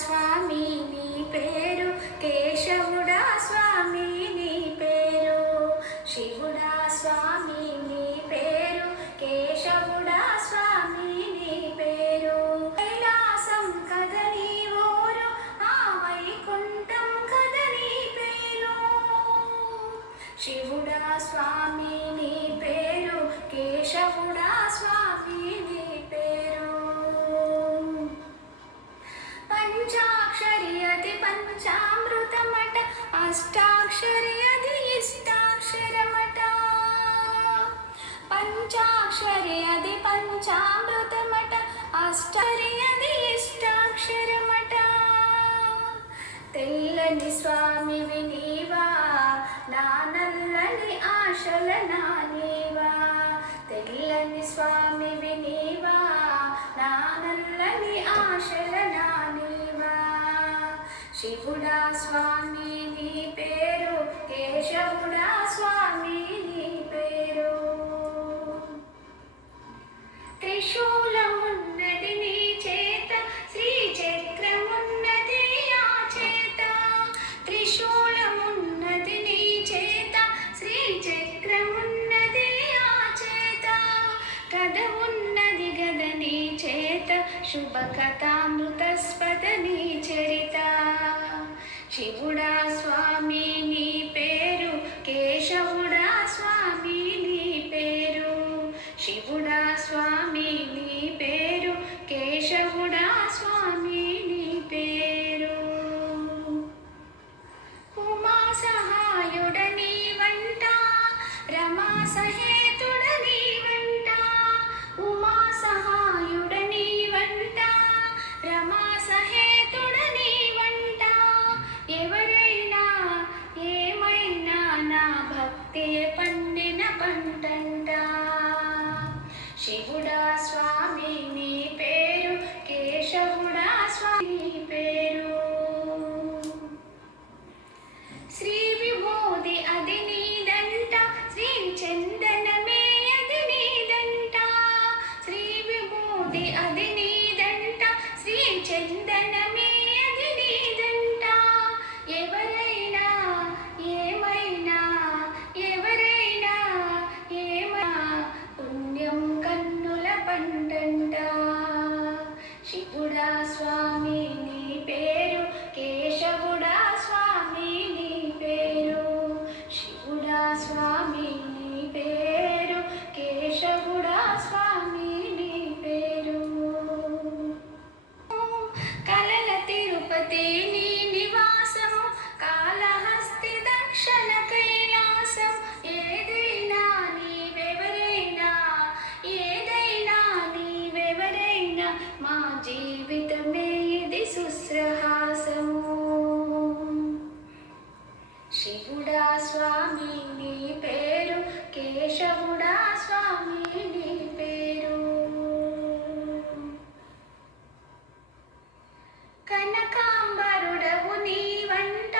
స్వామి నీ పేరు, కేశవుడా స్వామి నీ పేరు, శివుడా స్వామి నీ పేరు, కేశవుడా స్వామి నీ పేరు. కైలాసం కద నీ ఊరు, ఆ వైకుంఠం కద నీ పేరు, శివుడా స్వామి నీ పేరు, కేశవుడా స్వామి నీ పేరు. పంచాక్షరి అది పంచామృతమట, అష్టాక్షరి అది ఇష్టాక్షరమట. పంచాక్షరి అది పంచామృతమట, అష్టాక్షరి అది ఇష్టాక్షరమట. తెల్లని స్వామివి నీవా, నా నల్లని ఆశల నానేవా. తెల్లని స్వామివి నీవా, నా నల్లని ఆశల నానేవా. శివుడా స్వామి నీ పేరు, కేశవుడా స్వామి నీ పేరు. త్రిశూలమున్నది నీ చేత, శ్రీచక్రమున్నది ఆ చేత. త్రిశూలమున్నది నీ చేత, శ్రీచక్రమున్నది ఆ చేత. గద ఉన్నది గద నీ చేత, శుభకథామృతస్పద నీ చరిత. శివుడా స్వామి నీ పేరు, కేశవుడా స్వామి నీ పేరు, శివుడా స్వామి నీ పేరు, కేశవుడా స్వామి నీ పేరు. ఉమా సహాయుడ నీ వంట, రమా సహేతుడ నీ వంట. ఉమా సహాయుడ నీ వంట, రమా సహేతుడ నీ వంట. ఎవరైనా ఏమైనా నా భక్తి పండిన పంటంట. శివుడా స్వామి నీ పేరు, కేశవుడా స్వామి నీ పేరు. శ్రీ విభూది అది నీదంట, శ్రీ చందనమే అది నీదంట. శ్రీ విభూది అది నీదంట, శ్రీ చందనమే అది నీదంట. ఎవరైనా ఏమైనా, ఎవరైనా ఏమైనా పుణ్యం కన్నుల పంటంట. శివుడా స్వామి నీ పేరు, కేశవుడా స్వామి నీ పేరు, శివుడా స్వామి నీ పేరు, కేశవుడా స్వామి నీ పేరు. కలల తిరుపతి నీ నివాసము, కాళహస్తి దక్షిణ కైలాసం. ఏదైనా నీవెవరైనా, ఏదైనా నీవెవరైనా, మా జీవితమే ఇది సుస్రహాసము. శివుడా స్వామి నీ పేరు, కేశవుడా స్వామి నీ పేరు. కనకాంబరుడవు నీ వంట,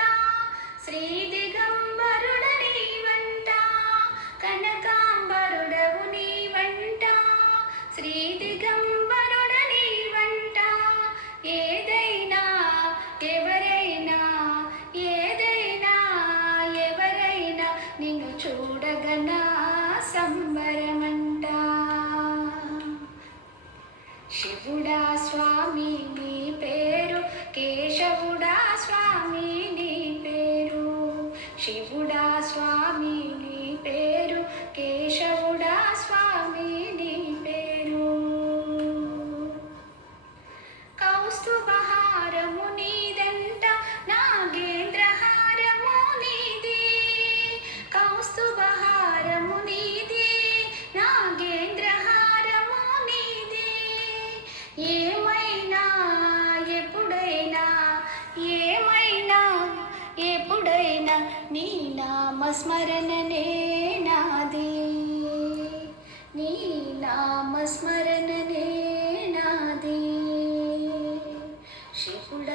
శ్రీ దిగంబరుడ నీ వంట. కనకాంబరుడవు నీ వంట, శ్రీ దిగంబరుడ నీ వంట. ఏదైనా ఎవరైనా, ఏదైనా ఎవరైనా, నిన్ను చూడగనా సంబరమంట. శివుడా స్వామి నీ పేరు, కేశవుడా స్వామి నీ పేరు, శివుడా స్వామి నీ పేరు, కేశవుడా స్వామి నీ పేరు. కౌస్తుభహారము నీదంట, నాగేంద్రహారము నీది. కౌస్తుభహారము నీది, నాగేంద్రహారము నీది. ఏమైనా ఎప్పుడైనా, ఏమైనా ఎప్పుడైనా, నీ నామస్మరణనే నాది, నీ నామస్మరణనే నాది. శివుడా